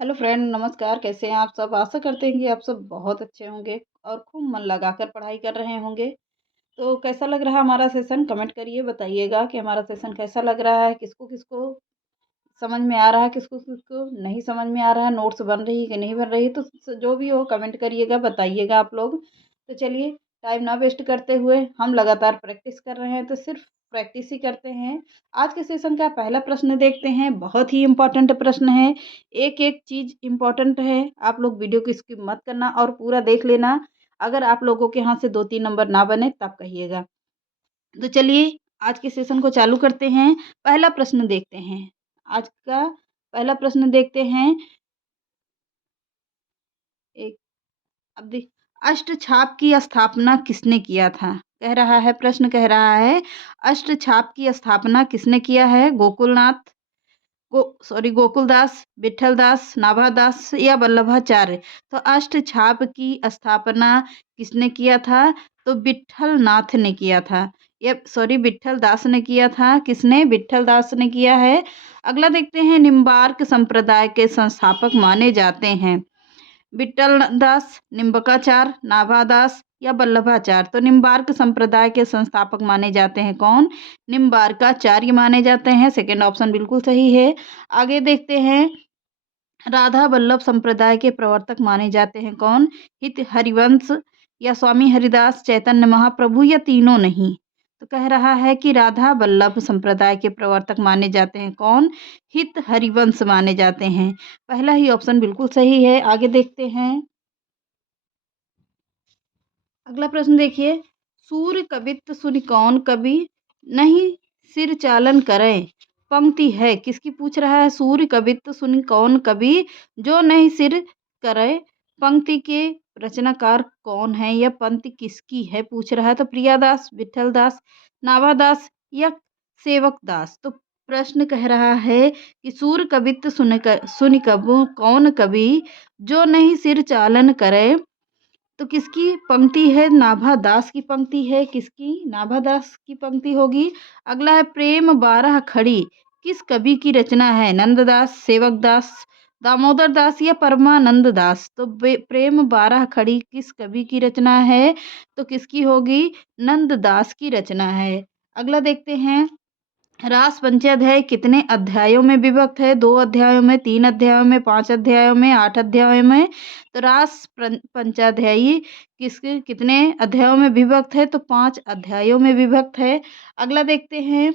Hello friend, नमस्कार। कैसे हैं आप सब? आशा करते हैं कि आप सब बहुत अच्छे होंगे और खूब मन लगाकर पढ़ाई कर रहे होंगे। तो कैसा लग रहा है हमारा सेशन? कमेंट करिए, बताइएगा कि हमारा सेशन कैसा लग रहा है, किसको-किसको समझ में आ रहा है, किसको-किसको नहीं समझ में आ रहा है, नोट्स बन रही है कि नहीं बन रही है। तो जो भी हो कमेंट करिएगा, बताइएगा आप लोग। तो चलिए, टाइम ना वेस्ट करते हुए हम लगातार प्रैक्टिस कर रहे हैं, तो सिर्फ प्रैक्टिस ही करते हैं। आज के सेशन का पहला प्रश्न देखते हैं। बहुत ही इम्पोर्टेंट प्रश्न है। एक-एक चीज़ इम्पोर्टेंट है। आप लोग वीडियो को स्किप मत करना और पूरा देख लेना। अगर आप लोगों के यहाँ से 2-3 नंबर ना बने तब कहिएगा। तो चलिए आज के सेशन को चालू करते हैं। पहला प्रश्न देखते हैं। आज का पहला प्रश्न देखते हैं। एक अब देख अष्टछाप की स्थापना किसने किया था? कह रहा है, प्रश्न कह रहा है अष्टछाप की स्थापना किसने किया है? गोकुलनाथ गोकुलदास, विठलदास, नाभादास या वल्लभाचार्य। तो अष्टछाप की स्थापना किसने किया था? तो विठलनाथ ने किया था। विठलदास ने किया था। किसने? विठलदास ने किया है। अगला देखते हैं, निम्बार्क संप्रदाय के संस्थापक माने जाते हैं। विठलदास, निम्बकाचार्य, नाभादास या वल्लभाचार्य। तो निम्बार्क संप्रदाय के संस्थापक माने जाते हैं कौन? निम्बार्काचार्य माने जाते हैं। सेकंड ऑप्शन बिल्कुल सही है। आगे देखते हैं, राधा वल्लभ संप्रदाय के प्रवर्तक माने जाते हैं कौन? हित हरिवंश या स्वामी हरिदास, चैतन्य महाप्रभु या तीनों नहीं। तो कह रहा है कि राधा वल्लभ संप्रदाय के प्रवर्तक माने जाते हैं कौन? हित हरिवंश माने जाते हैं। पहला ही ऑप्शन बिल्कुल सही है। आगे देखते हैं, अगला प्रश्न देखिए। सूर्य कवित्त सुनि कौन कवि नहीं सिर चालन करें। पंक्ति है किसकी पूछ रहा है? सूर्य कवित्त सुनि कौन कवि जो नहीं सिर करे। पंक्ति के रचनाकार कौन है? यह पंक्ति किसकी है पूछ रहा है। तो प्रियादास, विठलदास, नाभादास या सेवकदास। तो प्रश्न कह रहा है कि सूर्य कवित्त सुनि कबू कौन कवि जो नहीं सिर चालन करे। तो किसकी पंक्ति है? नाभादास की पंक्ति है। किसकी? नाभादास की पंक्ति होगी। अगला है, प्रेम बारह खड़ी किस कवि की रचना है? नंददास, सेवकदास, दामोदर दास या परमानंद दास। तो प्रेम बारह खड़ी किस कवि की रचना है? तो किसकी होगी? नंददास की रचना है। अगला देखते हैं, रास पंचाध्याय कितने अध्यायों में विभक्त है? 2 अध्यायों में, 3 अध्यायों में, 5 अध्यायों में, 8 अध्यायों में। तो रास पंचाध्यायी किसके कितने अध्यायों में विभक्त है? तो 5 अध्यायों में विभक्त है। अगला देखते हैं,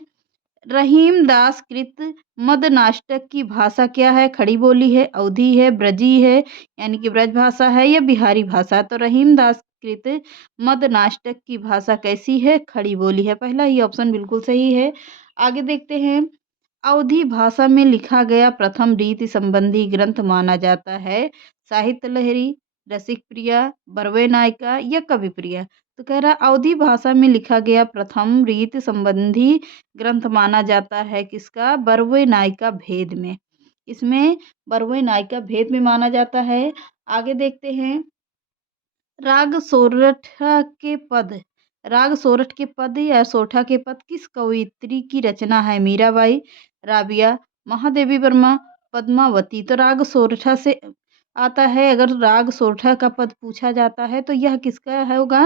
रहीम दास कृत मद नाटक की भाषा क्या है? खड़ी बोली है, अवधी है, ब्रजी है यानी कि ब्रज भाषा है या बिहारी भाषा। तो रहीम दास कृत मद नाटक की भाषा कैसी है? खड़ी बोली है। पहला ही ऑप्शन बिल्कुल सही है। आगे देखते हैं, अवधी भाषा में लिखा गया प्रथम रीति संबंधी ग्रंथ माना जाता है साहित्य लहरी, रसिक प्रिया, बरवे नायिका या कवि प्रिया। तो कह रहा अवधी भाषा में लिखा गया प्रथम रीति संबंधी ग्रंथ माना जाता है किसका? बरवे नायिका भेद में। इसमें बरवे नायिका भेद में माना जाता है। आगे देखते हैं, राग सोरठ के पद या सोठा के पद किस कवयित्री की रचना है? मीराबाई, राबिया, महादेवी वर्मा, पद्मावती। तो राग सोरठा से आता है। अगर राग सोरठा का पद पूछा जाता है तो यह किसका होगा?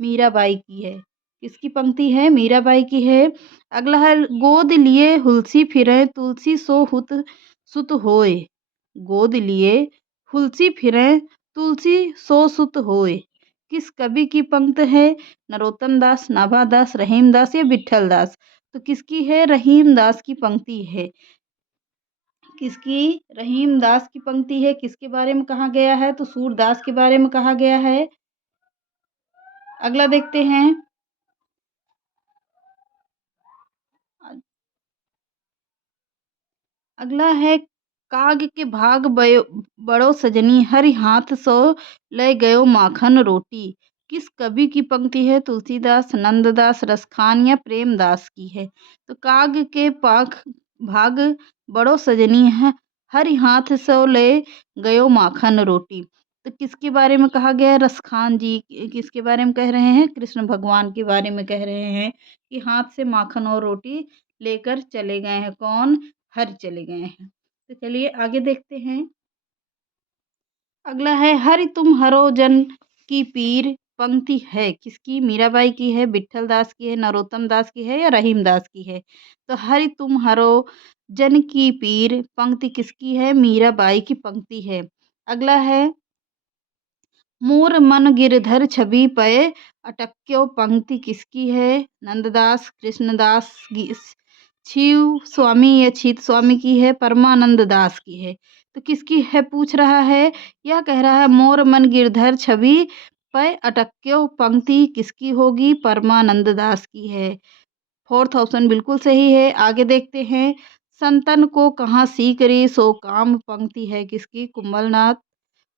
मीराबाई की है। किसकी पंक्ति है? मीराबाई की है। अगला है, गोद लिए हुलसी फिरे तुलसी सो हुत सुत होए। गोद लिए हुलसी फिरे तुलसी सो सुत होए किस कवि की पंक्ति है? नरोत्तम दास, नाभादास, रहीम दास या विठल दास। तो किसकी है? रहीम दास की पंक्ति है। किसकी? रहीम दास की पंक्ति है। किसके बारे में कहा गया है? तो सूरदास के बारे में कहा गया है। अगला देखते हैं, अगला है, काग के भाग बड़ो सजनी हरि हाथ सो ले गयो माखन रोटी। किस कवि की पंक्ति है? तुलसीदास, नंददास, रसखान या प्रेमदास की है। तो काग के पाख भाग बड़ो सजनी है हरि हाथ सो ले गयो माखन रोटी। तो किसके बारे में कहा गया है? रसखान जी। किसके बारे में कह रहे हैं? कृष्ण भगवान के बारे में कह रहे हैं कि हाथ से माखन और रोटी लेकर चले गए हैं कौन? हर चले गए हैं। तो चलिए आगे देखते हैं, अगला है हरि तुम हरो जन की पीर। पंक्ति है किसकी? मीराबाई की है, विट्ठल दास की है, नरोत्तम दास की है या रहीम दास की है? तो हरि तुम हरो जन की पीर पंक्ति किसकी है? मीराबाई की पंक्ति है। अगला है मोर मन गिरधर छवि पय अटक्यो पंक्ति किसकी है? नंददास, कृष्णदास, शिव स्वामी या छीत स्वामी की है, परमानंद दास की है। तो किसकी है पूछ रहा है? यह कह रहा है मोर मन गिरधर छवि पय अटक्यो पंक्ति किसकी होगी? परमानंद दास की है। फोर्थ ऑप्शन बिल्कुल सही है। आगे देखते हैं संतन को कहाँ सीकरी सो काम पंक्ति है किसकी? कुंभलनाथ,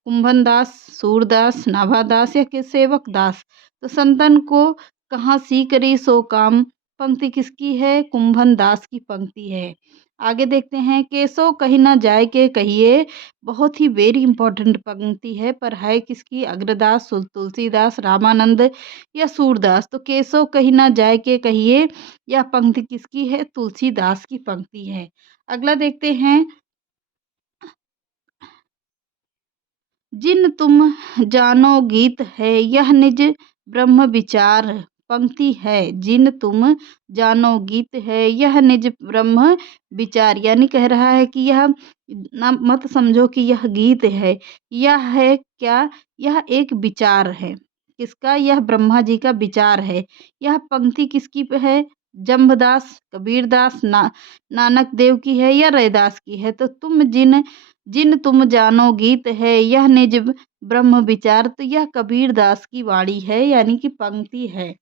कुंभन दास, सूरदास, नाभादास या के सेवक दास। तो संतन को कहाँ सी करी सो काम पंक्ति किसकी है? कुंभन दास की पंक्ति है। आगे देखते हैं केसो कहीं ना जाए के कहिए बहुत ही वेरी इंपॉर्टेंट पंक्ति है पर है किसकी? अग्रदास, तुलसीदास, रामानंद या सूरदास। तो केसो कहीं ना जाए के कहिए यह पंक्ति किसकी है? तुलसीदास की पंक्ति है। अगला देखते हैं जिन तुम जानो गीत है यह निज ब्रह्म विचार पंक्ति है। जिन तुम जानो गीत है यह निज ब्रह्म विचार यानी कह रहा है कि यह ना मत समझो कि यह गीत है। यह है क्या? यह एक विचार है। किसका? यह ब्रह्मा जी का विचार है। यह पंक्ति किसकी है? जम्भदास, कबीरदास, नानक देव की है या रैदास की है? तो तुम जिन जिन तुम जानो गीत है यह निज ब्रह्म विचार। तो यह कबीरदास की वाणी है यानी कि पंक्ति है।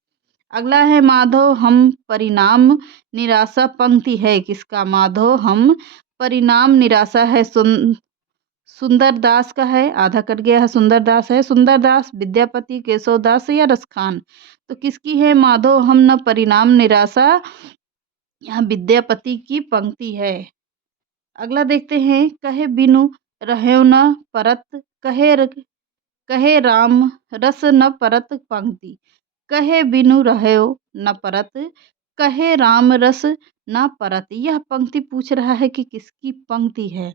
अगला है माधो हम परिणाम निराशा पंक्ति है किसका? माधो हम परिणाम निराशा है सुंदर दास का है। आधा कट गया है। सुंदर दास है। सुंदर दास, विद्यापति, केशव दास या रसखान। तो किसकी है? माधो हम न परिणाम निराशा यहाँ विद्यापति की पंक्ति है। अगला देखते हैं कहे बिनु रहे न परत कहे राम रस न परत पंक्ति। कहे बिनु रहे न परत कहे राम रस न परत। यह पंक्ति पूछ रहा है कि किसकी पंक्ति है?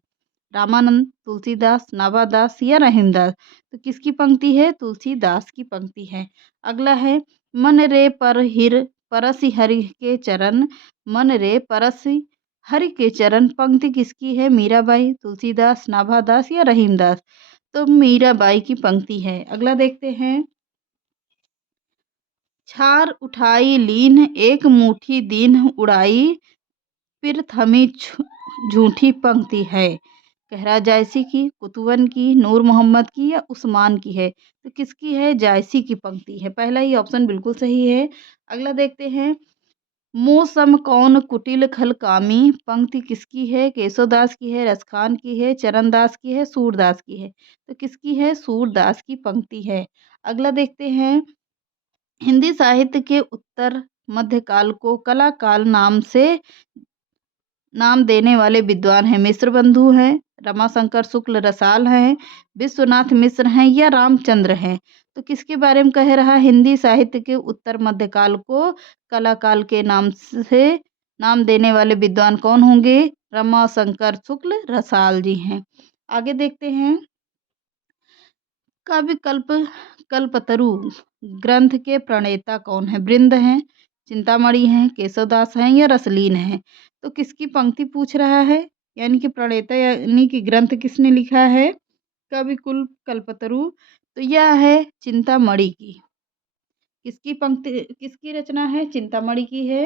रामानंद, तुलसीदास, नाभादास या रहीमदास। तो किसकी पंक्ति है? तुलसीदास की पंक्ति है। अगला है मन रे पर हिर परसि हरि के चरण। मन रे परसि हरि के चरण पंक्ति किसकी है? मीराबाई, तुलसीदास, नाभादास या रहीमदास। तो मीराबाई की पंक्ति है। अगला देखते हैं छार उठाई लीन एक मुट्ठी दीन उड़ाई फिर थमी झूठी पंक्ति है। कहरा जायसी की, कुतुबन की, नूर मोहम्मद की या उस्मान की है? तो किसकी है? जायसी की पंक्ति है। पहला ही ऑप्शन बिल्कुल सही है। अगला देखते हैं मौसम कौन कुटिल खल कामी पंक्ति किसकी है? केशवदास की है, रसखान की है, चरणदास की है, सूरदास की है। तो किसकी है? सूरदास की पंक्ति है। अगला देखते हैं हिंदी साहित्य के उत्तर मध्यकाल को कला काल नाम देने वाले विद्वान हैं मिश्र बंधु हैं, रमाशंकर शुक्ल रसाल हैं, विश्वनाथ मिश्र हैं या रामचंद्र हैं। तो किसके बारे में कह रहा है? हिंदी साहित्य के उत्तर मध्यकाल को कला काल के नाम से नाम देने वाले विद्वान कौन होंगे? रमाशंकर शुक्ल रसाल जी हैं। आगे देखते हैं काव्य कल्पतरु ग्रंथ के प्रणेता कौन है? वृंद हैं, चिंतामणि हैं, केशवदास हैं या रसलीन हैं। तो किसकी पंक्ति पूछ रहा है? यानी कि प्रणेता यानी कि ग्रंथ किसने लिखा है? कवि कुल कल्पतरु। तो यह है चिंतामणि की। किसकी पंक्ति किसकी रचना है? चिंतामणि की है।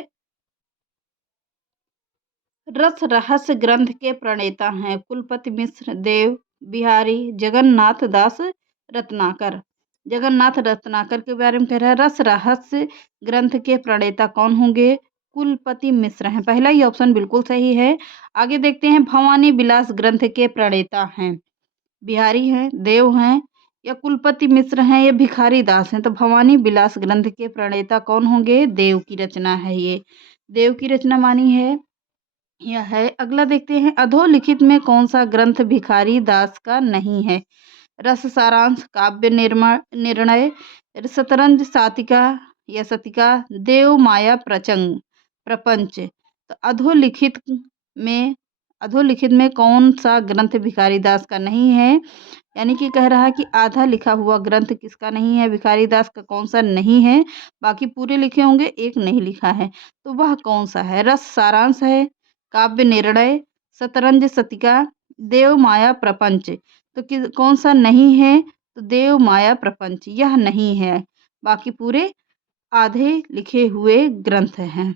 रस रहस्य ग्रंथ के प्रणेता हैं कुलपति मिश्र, देव बिहारी, जगन्नाथ दास रत्नाकर। जगन्नाथ रत्नाकर के बारे में कह रहा है। रस रहस्य ग्रंथ के प्रणेता कौन होंगे? कुलपति मिश्र हैं। पहला ही ऑप्शन बिल्कुल सही है। आगे देखते हैं भवानी विलास ग्रंथ के प्रणेता हैं बिहारी हैं, देव हैं या कुलपति मिश्र हैं या भिखारी दास हैं। तो भवानी विलास ग्रंथ के प्रणेता कौन होंगे? देव की रचना है। ये देव की रचना मानी है यह है। अगला देखते हैं अधोलिखित में कौन सा ग्रंथ भिखारी दास का नहीं है? रस सारांश, काव्य निर्णय, शतरंज सातिका या सतिका, देव माया प्रपंच। तो अधोलिखित में कौन सा ग्रंथ भिखारी दास का नहीं है, यानी कि कह रहा है कि आधा लिखा हुआ ग्रंथ किसका नहीं है, भिखारी दास का कौन सा नहीं है, बाकी पूरे लिखे होंगे, एक नहीं लिखा है, तो वह कौन सा है। रस सारांश है, काव्य निर्णय, शतरंज शतिका, देव माया प्रपंच। तो कौन सा नहीं है, तो देव माया प्रपंच यह नहीं है, बाकी पूरे आधे लिखे हुए ग्रंथ हैं।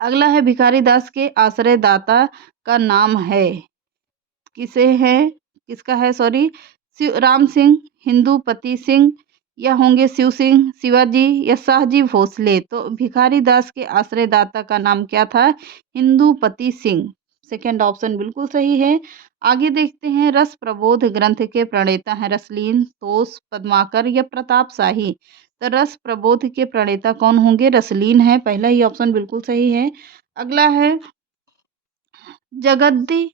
अगला है भिखारी दास के आश्रयदाता का नाम है, किसे है, किसका है, सॉरी, राम सिंह, हिंदूपति सिंह, या होंगे शिव सिंह, शिवाजी या शाहजी भोसले। तो भिखारी दास के आश्रयदाता का नाम क्या था, हिंदूपति सिंह। सेकेंड ऑप्शन बिल्कुल सही है। आगे देखते हैं, रस प्रबोध ग्रंथ के प्रणेता हैं रसलीन, तोष, पद्माकर या प्रताप शाही। तो रस प्रबोध के प्रणेता कौन होंगे, रसलीन है, पहला ही ऑप्शन बिल्कुल सही है। अगला है, जगद्दी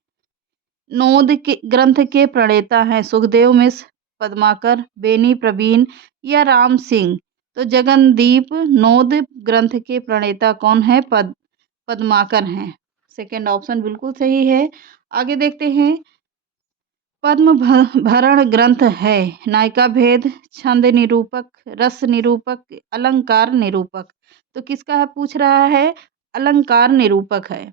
नोद के ग्रंथ के प्रणेता हैं सुखदेव मिश्र, पद्माकर, बेनी प्रवीण या राम सिंह। तो जगनदीप नोद ग्रंथ के प्रणेता कौन है, पद्माकर हैं, सेकेंड ऑप्शन बिल्कुल सही है। आगे देखते हैं, पद्म भरण ग्रंथ है नायिका भेद, छंद निरूपक, रस निरूपक, अलंकार निरूपक। तो किसका है पूछ रहा है, अलंकार निरूपक है।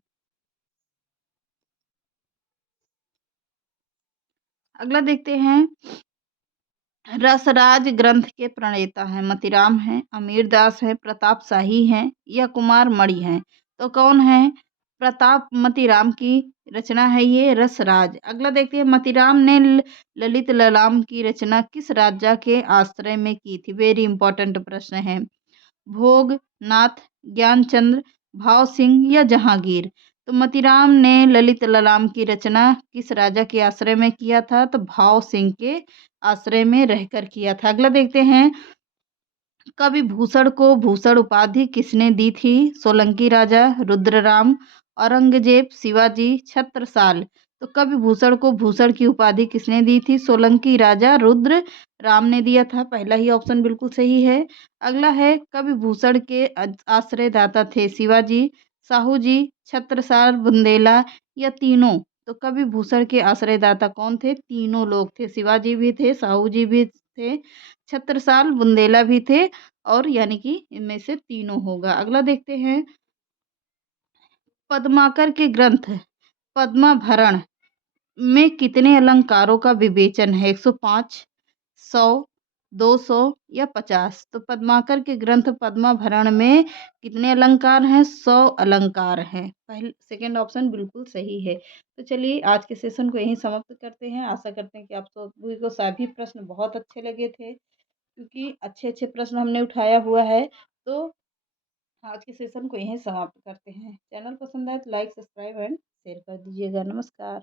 अगला देखते हैं, रसराज ग्रंथ के प्रणेता हैं मतीराम हैं, अमीर दास है, प्रताप शाही हैं या कुमार मणि हैं। तो कौन है, प्रताप मतीराम की रचना है ये रसराज। अगला देखते हैं, मतीराम ने ललित ललाम की रचना किस राजा के आश्रय में की थी, वेरी इंपॉर्टेंट प्रश्न है। भोग, नाथ, ज्ञानचंद्र, भाव सिंह या जहांगीर। तो मतीराम ने ललित ललाम की रचना किस राजा के आश्रय में किया था, तो भाव सिंह के आश्रय में रहकर किया था। अगला देखते हैं, कवि भूषण को भूषण उपाधि किसने दी थी, सोलंकी राजा, रुद्रराम, औरंगजेब, शिवाजी, छत्रसाल। तो कवि भूषण को भूषण की उपाधि किसने दी थी, सोलंकी राजा, रुद्र राम ने दिया था, पहला ही ऑप्शन बिल्कुल सही है। अगला है, कवि भूषण के आश्रयदाता थे शिवाजी, साहू जी, छत्रसाल, बुंदेला या तीनों। तो कवि भूषण के आश्रयदाता कौन थे, तीनों लोग थे, शिवाजी भी थे, साहू जी भी थे, छत्रसाल, बुंदेला भी थे, और यानी कि इनमें से तीनों होगा। अगला देखते हैं, पद्माकर के ग्रंथ पद्माभरण में कितने अलंकारों का विवेचन है, 105, 100, 200 या 50। तो पद्माकर के ग्रंथ पद्माभरण में कितने अलंकार हैं, 100 अलंकार हैं, पहले सेकंड ऑप्शन बिल्कुल सही है। तो चलिए आज के सेशन को यहीं समाप्त करते हैं। आशा करते हैं कि आप सभी को सभी प्रश्न बहुत अच्छे लगे थे, क्योंकि अच्छे अच्छे प्रश्न हमने उठाया हुआ है। तो आज के सेशन को यहीं समाप्त करते हैं। चैनल पसंद आए तो लाइक, सब्सक्राइब एंड शेयर कर दीजिएगा। नमस्कार।